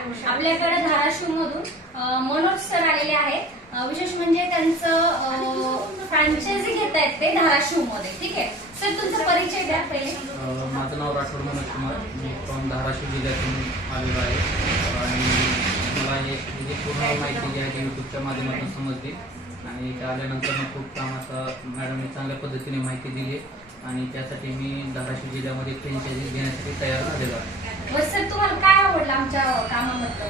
आपल्याकडे धाराशिव मधून मनोज सर आलेले आहेत. विशेष म्हणजे त्यांचं फ्रँचायझी घेत आहेत ते धाराशिवमध्ये ठीक आहे? सर तुमचा परिचय द्या पहिले. माझं नाव राठोड मनोज कुमार. मी फ्रॉम धाराशिव जिल्ह्यातून आलेलो आहे. आणि मला हे जी पूर्ण माहिती जी आहे ती यूट्यूबच्या माध्यमातून समजली. आणि इथे आल्यानंतर मग खूप काम आता मॅडमने चांगल्या पद्धतीने माहिती दिली. आणि त्यासाठी मी धाराशिव जिल्ह्यामध्ये फ्रँचायझी घेण्यासाठी तयार झालेलो आहे. आमच्या कामामधलं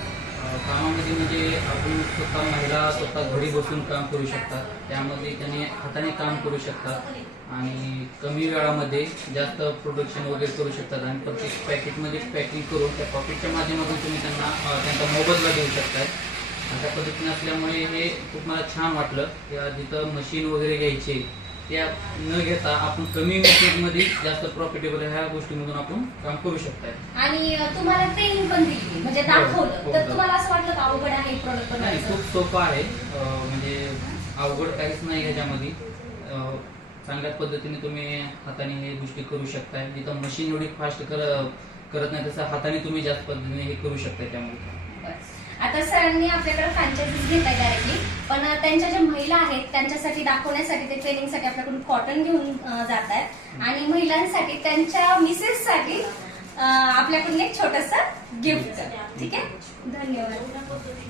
कामामध्ये म्हणजे आपण स्वतः महिला स्वतः घरी बसून काम करू शकतात. त्यामध्ये त्यांनी हाताने काम करू शकतात. आणि कमी वेळामध्ये जास्त प्रोडक्शन वगैरे करू शकतात. आणि प्रत्येक पॅकेटमध्ये पॅकिंग करून त्या पॉकेटच्या माध्यमातून तुम्ही त्यांना त्यांचा मोबदला देऊ शकताय. अशा पद्धतीने असल्यामुळे हे खूप मला छान वाटलं. किंवा जिथं मशीन वगैरे घ्यायची त्या न घेता आपण कमी मध्ये जास्त प्रॉफिटेबल ह्या गोष्टीमधून आपण काम करू शकताय. आणि तुम्हाला ट्रेनिंग पण दिली म्हणजे हो, दाखवलं. हो, तर हो. तुम्हाला असं वाटलं का अवघड आहे प्रोडक्ट नाही खूप सोपं आहे. म्हणजे अवघड काहीच नाही ह्याच्यामध्ये. चांगल्या पद्धतीने तुम्ही हाताने हे गोष्टी करू शकताय. जिथं मशीन एवढी फास्ट कर करत नाही तसं हाताने तुम्ही जास्त पद्धतीने हे करू शकताय त्यामध्ये. बरं. आता सरांनी आपल्याकडे फ्रँचायझीज घेत आहे डायरेक्टली पण त्यांच्या ज्या महिला आहेत त्यांच्यासाठी दाखवण्यासाठी ते ट्रेनिंगसाठी आपल्याकडून कॉटन घेऊन जात आहेत आणि महिलांसाठी त्यांच्या मिसेससाठी आपल्याकडून एक छोटस गिफ्ट. ठीक आहे? धन्यवाद.